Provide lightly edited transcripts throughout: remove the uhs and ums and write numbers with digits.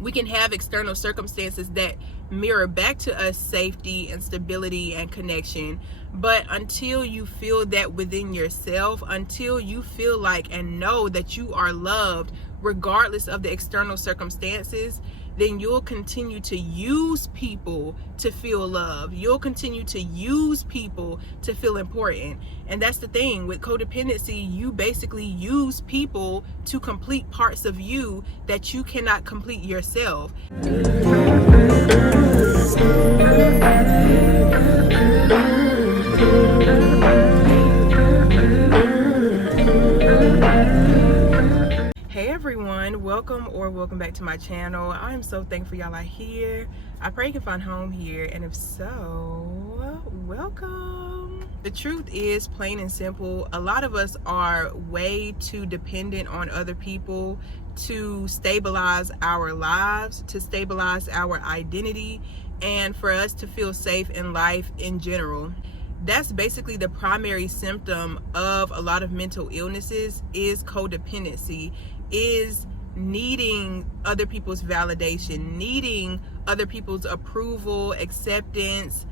We can have external circumstances that mirror back to us safety and stability and connection, but until you feel that within yourself, until you feel like and know that you are loved regardless of the external circumstances, then you'll continue to use people to feel love. You'll continue to use people to feel important. And that's the thing with codependency, you basically use people to complete parts of you that you cannot complete yourself. Hey everyone, welcome back to my channel. I am so thankful y'all are here. I pray you can find home here, and if so, welcome. The truth is, plain and simple, a lot of us are way too dependent on other people to stabilize our lives, to stabilize our identity, and for us to feel safe in life in general. That's basically the primary symptom of a lot of mental illnesses, is codependency, is needing other people's validation, needing other people's approval, acceptance,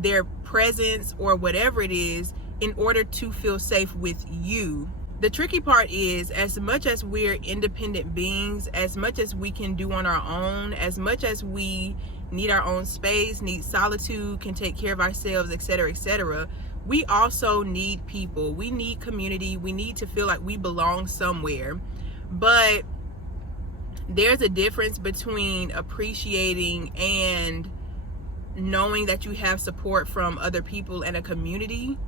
their presence, or whatever it is, in order to feel safe with you. The tricky part is, as much as we're independent beings, as much as we can do on our own, as much as we need our own space, need solitude, can take care of ourselves, etc., we also need people. We need community. We need to feel like we belong somewhere. But there's a difference between appreciating and knowing that you have support from other people and a community,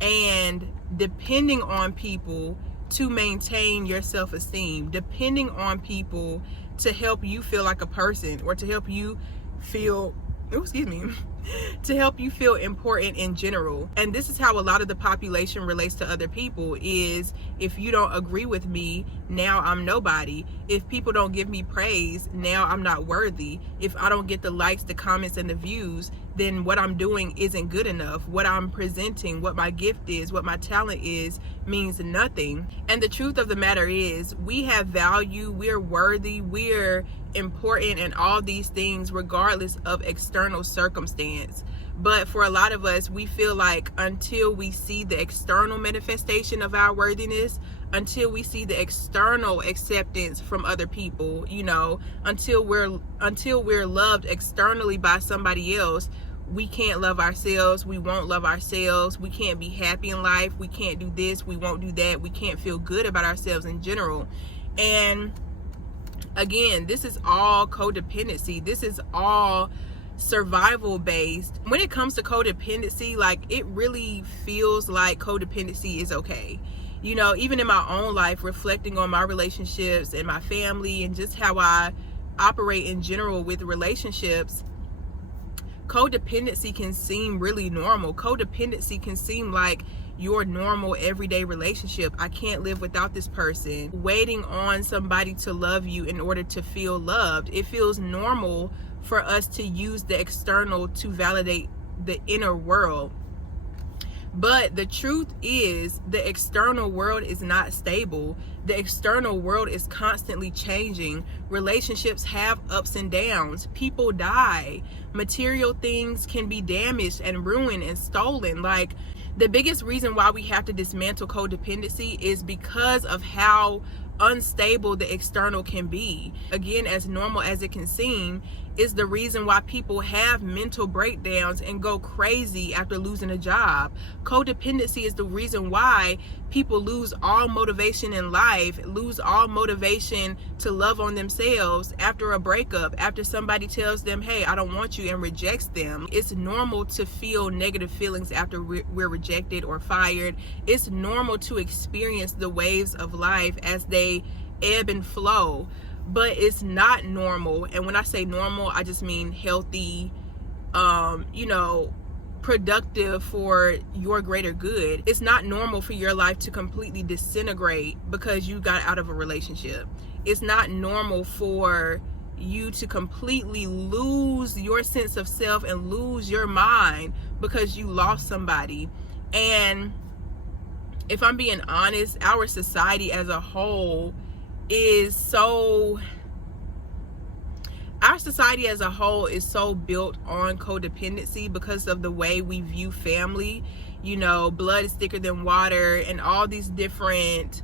and depending on people to maintain your self-esteem, depending on people to help you feel like a person, or to help you feel, to help you feel important in general. And this is how a lot of the population relates to other people, is if you don't agree with me, now I'm nobody. If people don't give me praise, now I'm not worthy. If I don't get the likes, the comments, and the views, then what I'm doing isn't good enough. What I'm presenting, what my gift is, what my talent is, means nothing. And the truth of the matter is, we have value, we're worthy, we're important, and all these things regardless of external circumstance. But for a lot of us, we feel like until we see the external manifestation of our worthiness, until we see the external acceptance from other people, until we're loved externally by somebody else, we can't love ourselves, we won't love ourselves, we can't be happy in life, we can't do this, we won't do that, we can't feel good about ourselves in general. And again, this is all codependency. This is all survival based. When it comes to codependency, like, it really feels like codependency is okay. Even in my own life, reflecting on my relationships and my family and just how I operate in general with relationships, codependency can seem really normal. Codependency can seem like your normal everyday relationship. I can't live without this person. Waiting on somebody to love you in order to feel loved. It feels normal for us to use the external to validate the inner world. But the truth is, the external world is not stable. The external world is constantly changing. Relationships have ups and downs. People die. Material things can be damaged and ruined and stolen. Like, the biggest reason why we have to dismantle codependency is because of how unstable the external can be. Again, as normal as it can seem, is the reason why people have mental breakdowns and go crazy after losing a job. Codependency is the reason why people lose all motivation in life, lose all motivation to love on themselves after a breakup, after somebody tells them, hey, I don't want you, and rejects them. It's normal to feel negative feelings after we're rejected or fired. It's normal to experience the waves of life as they ebb and flow. But it's not normal, and when I say normal, I just mean healthy, productive for your greater good. It's not normal for your life to completely disintegrate because you got out of a relationship. It's not normal for you to completely lose your sense of self and lose your mind because you lost somebody. And if I'm being honest, our society as a whole is so our society as a whole is so built on codependency because of the way we view family. You know, blood is thicker than water, and all these different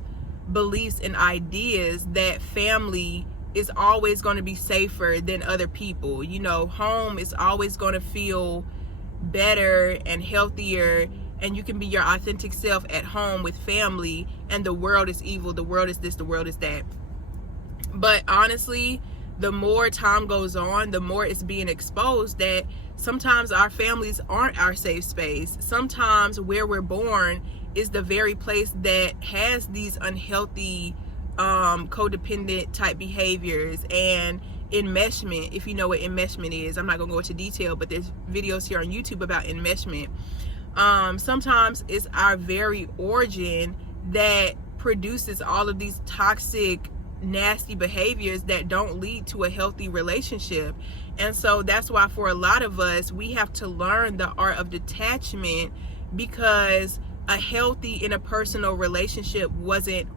beliefs and ideas that family is always going to be safer than other people. You know, home is always going to feel better and healthier, and you can be your authentic self at home with family, and the world is evil, the world is this, the world is that. But honestly, the more time goes on, the more it's being exposed that sometimes our families aren't our safe space. Sometimes where we're born is the very place that has these unhealthy codependent type behaviors and enmeshment. If you know what enmeshment is, I'm not gonna go into detail, but there's videos here on YouTube about enmeshment. Sometimes it's our very origin that produces all of these toxic, nasty behaviors that don't lead to a healthy relationship. And so that's why for a lot of us, we have to learn the art of detachment, because a healthy interpersonal relationship wasn't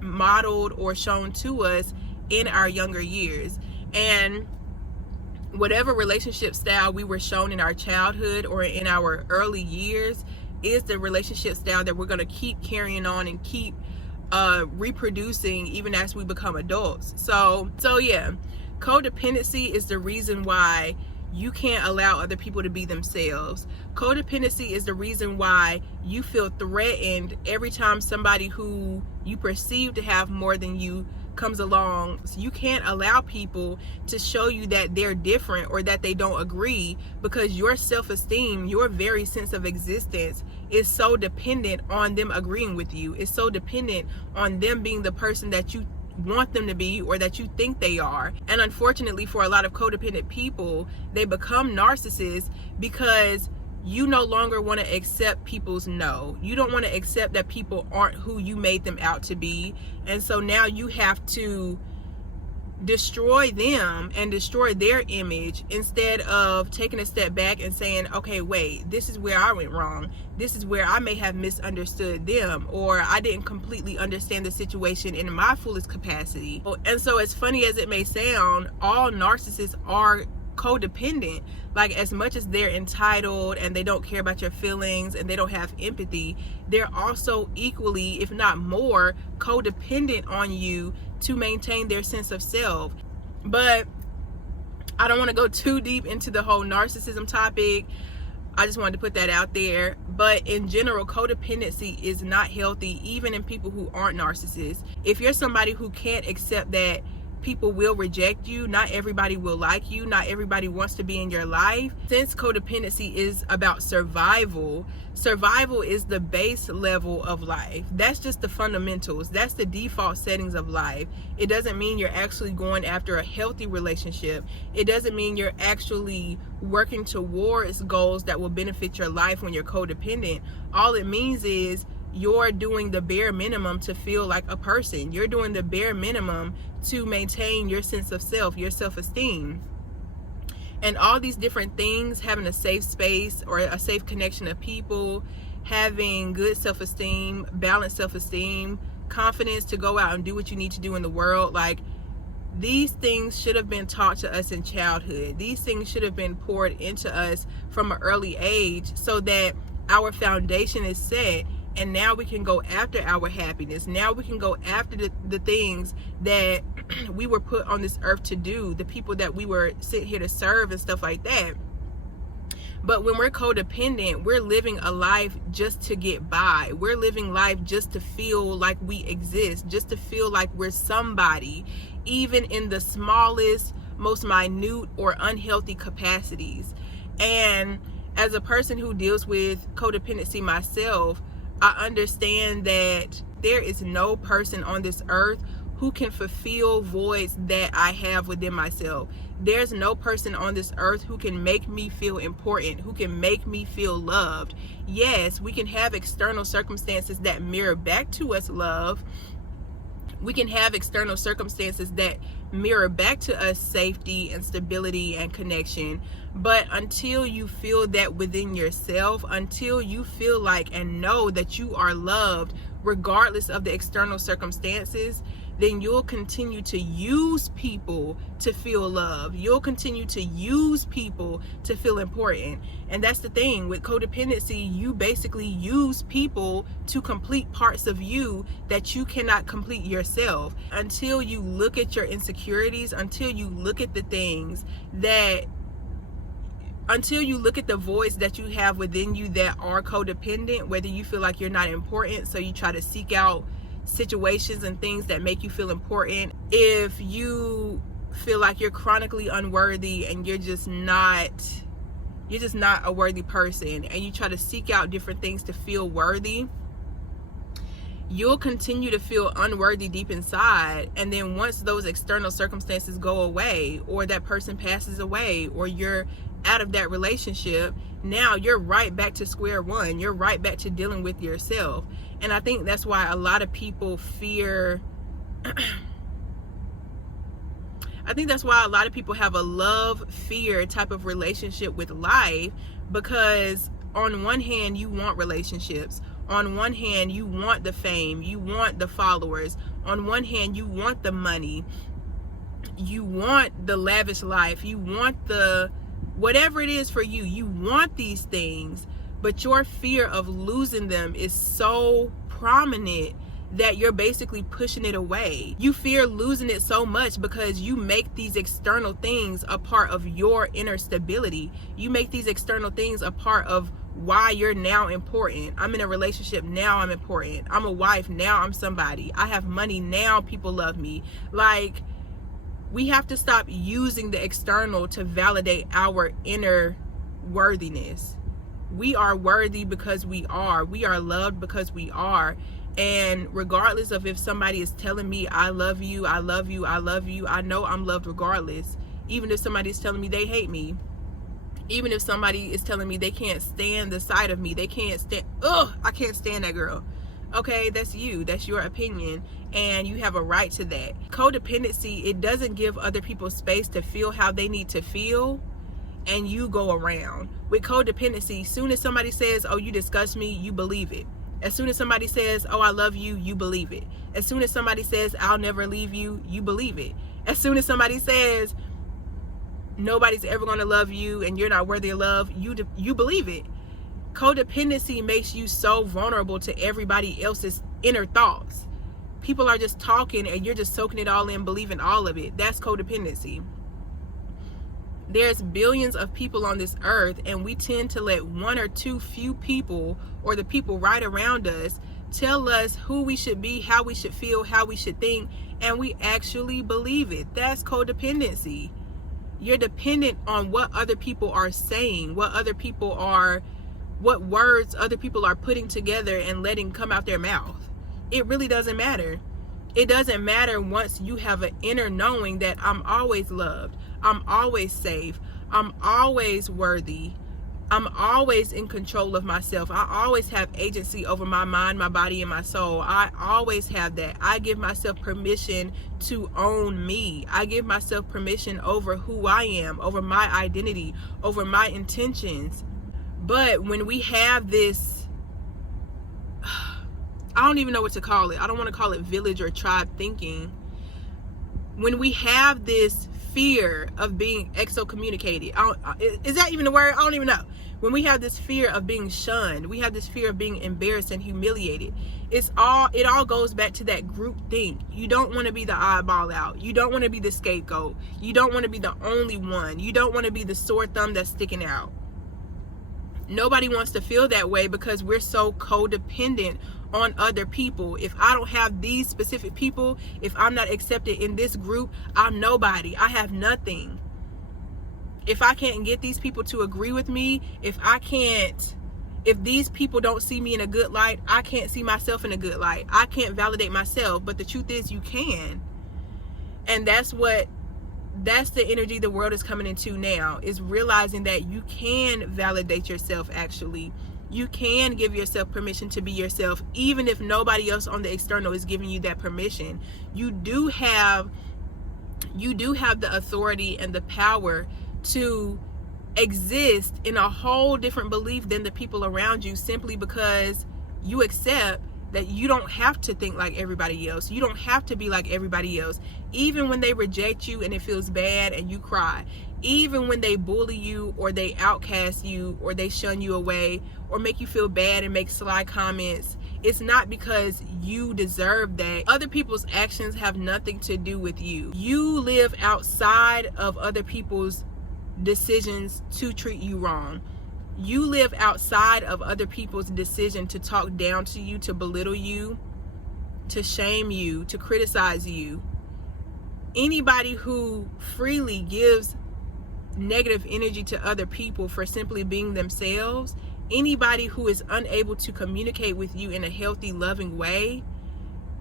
modeled or shown to us in our younger years. And whatever relationship style we were shown in our childhood or in our early years is the relationship style that we're going to keep carrying on and keep reproducing even as we become adults. So yeah, codependency is the reason why you can't allow other people to be themselves. Codependency is the reason why you feel threatened every time somebody who you perceive to have more than you comes along. So you can't allow people to show you that they're different or that they don't agree, because your self-esteem, your very sense of existence is so dependent on them agreeing with you. It's so dependent on them being the person that you want them to be or that you think they are. And unfortunately for a lot of codependent people, they become narcissists because you no longer want to accept people's no. You don't want to accept that people aren't who you made them out to be. And so now you have to destroy them and destroy their image instead of taking a step back and saying, okay, wait, this is where I went wrong. This is where I may have misunderstood them, or I didn't completely understand the situation in my fullest capacity. And so as funny as it may sound, all narcissists are codependent. Like, as much as they're entitled and they don't care about your feelings and they don't have empathy, they're also equally, if not more, codependent on you to maintain their sense of self. But I don't want to go too deep into the whole narcissism topic. I just wanted to put that out there. But in general, codependency is not healthy, even in people who aren't narcissists. If you're somebody who can't accept that people will reject you, not everybody will like you, not everybody wants to be in your life. Since codependency is about survival is the base level of life. That's just the fundamentals. That's the default settings of life. It doesn't mean you're actually going after a healthy relationship. It doesn't mean you're actually working towards goals that will benefit your life when you're codependent. All it means is you're doing the bare minimum to feel like a person. You're doing the bare minimum to maintain your sense of self, your self-esteem. And all these different things, having a safe space or a safe connection of people, having good self-esteem, balanced self-esteem, confidence to go out and do what you need to do in the world, like, these things should have been taught to us in childhood. These things should have been poured into us from an early age so that our foundation is set. And now we can go after our happiness. Now we can go after the things that we were put on this earth to do, the people that we were sent here to serve and stuff like that. But when we're codependent, we're living a life just to get by. We're living life just to feel like we exist, just to feel like we're somebody, even in the smallest, most minute or unhealthy capacities. And as a person who deals with codependency myself, I understand that there is no person on this earth who can fulfill voids that I have within myself. There's no person on this earth who can make me feel important, who can make me feel loved. Yes, we can have external circumstances that mirror back to us love. We can have external circumstances that mirror back to us safety and stability and connection. But until you feel that within yourself, until you feel like and know that you are loved regardless of the external circumstances, then you'll continue to use people to feel love. You'll continue to use people to feel important. And that's the thing with codependency. You basically use people to complete parts of you that you cannot complete yourself. Until you look at your insecurities, until you look at the things that until you look at the voids that you have within you that are codependent, whether you feel like you're not important, so you try to seek out situations and things that make you feel important. If you feel like you're chronically unworthy and you're just not a worthy person, and you try to seek out different things to feel worthy, you'll continue to feel unworthy deep inside. And then once those external circumstances go away, or that person passes away, or you're out of that relationship, now you're right back to square one. You're right back to dealing with yourself. And I think that's why a lot of people fear I think that's why a lot of people have a love-fear type of relationship with life, because on one hand you want relationships, on one hand you want the fame, you want the followers, on one hand you want the money, you want the lavish life, you want the whatever it is for you, you want these things, but your fear of losing them is so prominent that you're basically pushing it away. You fear losing it so much because you make these external things a part of your inner stability. You make these external things a part of why you're now important. I'm in a relationship, now I'm important. I'm a wife, now I'm somebody. I have money, now people love me. Like, we have to stop using the external to validate our inner worthiness. We are worthy because we are. We are loved because we are. And regardless of if somebody is telling me I love you, I love you, I love you, I know I'm loved regardless. Even if somebody is telling me they hate me, even if somebody is telling me they can't stand the sight of me, they can't stand, I can't stand that girl. Okay, that's you, that's your opinion, and you have a right to that. Codependency, it doesn't give other people space to feel how they need to feel, and you go around. With codependency, soon as somebody says, oh, you disgust me, you believe it. As soon as somebody says, oh, I love you, you believe it. As soon as somebody says, I'll never leave you, you believe it. As soon as somebody says, nobody's ever going to love you and you're not worthy of love, you believe it. Codependency makes you so vulnerable to everybody else's inner thoughts. People are just talking and you're just soaking it all in, believing all of it. That's codependency. There's billions of people on this earth, and we tend to let one or two few people, or the people right around us, tell us who we should be, how we should feel, how we should think, and we actually believe it. That's codependency. You're dependent on what other people are saying, what words other people are putting together and letting come out their mouth. It really doesn't matter. It doesn't matter once you have an inner knowing that I'm always loved, I'm always safe, I'm always worthy, I'm always in control of myself, I always have agency over my mind, my body, and my soul. I always have that. I give myself permission to own me. I give myself permission over who I am, over my identity, over my intentions. But when we have this, I don't even know what to call it. I don't want to call it village or tribe thinking. When we have this fear of being excommunicated, is that even a word? I don't even know. When we have this fear of being shunned, we have this fear of being embarrassed and humiliated. It all goes back to that group think. You don't want to be the oddball out. You don't want to be the scapegoat. You don't want to be the only one. You don't want to be the sore thumb that's sticking out. Nobody wants to feel that way because we're so codependent on other people. If I don't have these specific people, if I'm not accepted in this group, I'm nobody. I have nothing. If I can't get these people to agree with me, if these people don't see me in a good light, I can't see myself in a good light. I can't validate myself. But the truth is, you can. And that's the energy the world is coming into now, is realizing that you can validate yourself. Actually, you can give yourself permission to be yourself, even if nobody else on the external is giving you that permission. You do have the authority and the power to exist in a whole different belief than the people around you, simply because you accept that you don't have to think like everybody else. You don't have to be like everybody else. Even when they reject you and it feels bad and you cry, even when they bully you or they outcast you or they shun you away or make you feel bad and make sly comments, it's not because you deserve that. Other people's actions have nothing to do with you. You live outside of other people's decisions to treat you wrong. You live outside of other people's decision to talk down to you, to belittle you, to shame you, to criticize you. Anybody who freely gives negative energy to other people for simply being themselves, anybody who is unable to communicate with you in a healthy, loving way,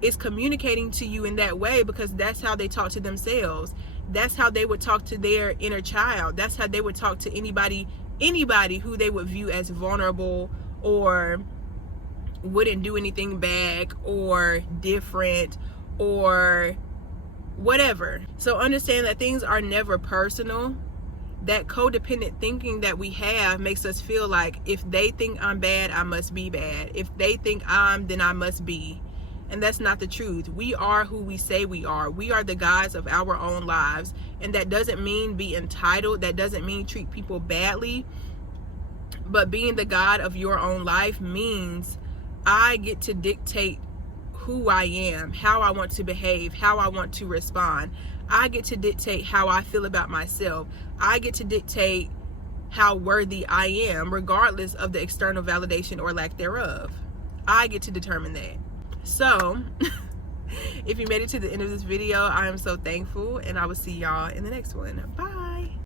is communicating to you in that way because that's how they talk to themselves. That's how they would talk to their inner child. That's how they would talk to anybody who they would view as vulnerable or wouldn't do anything back or different or whatever. So understand that things are never personal. That codependent thinking that we have makes us feel like if they think I'm bad, I must be bad. If they think then I must be. And that's not the truth. We are who we say we are. We are the gods of our own lives. And that doesn't mean be entitled. That doesn't mean treat people badly. But being the God of your own life means I get to dictate who I am, how I want to behave, how I want to respond. I get to dictate how I feel about myself. I get to dictate how worthy I am, regardless of the external validation or lack thereof. I get to determine that. So, if you made it to the end of this video, I am so thankful, and I will see y'all in the next one. Bye.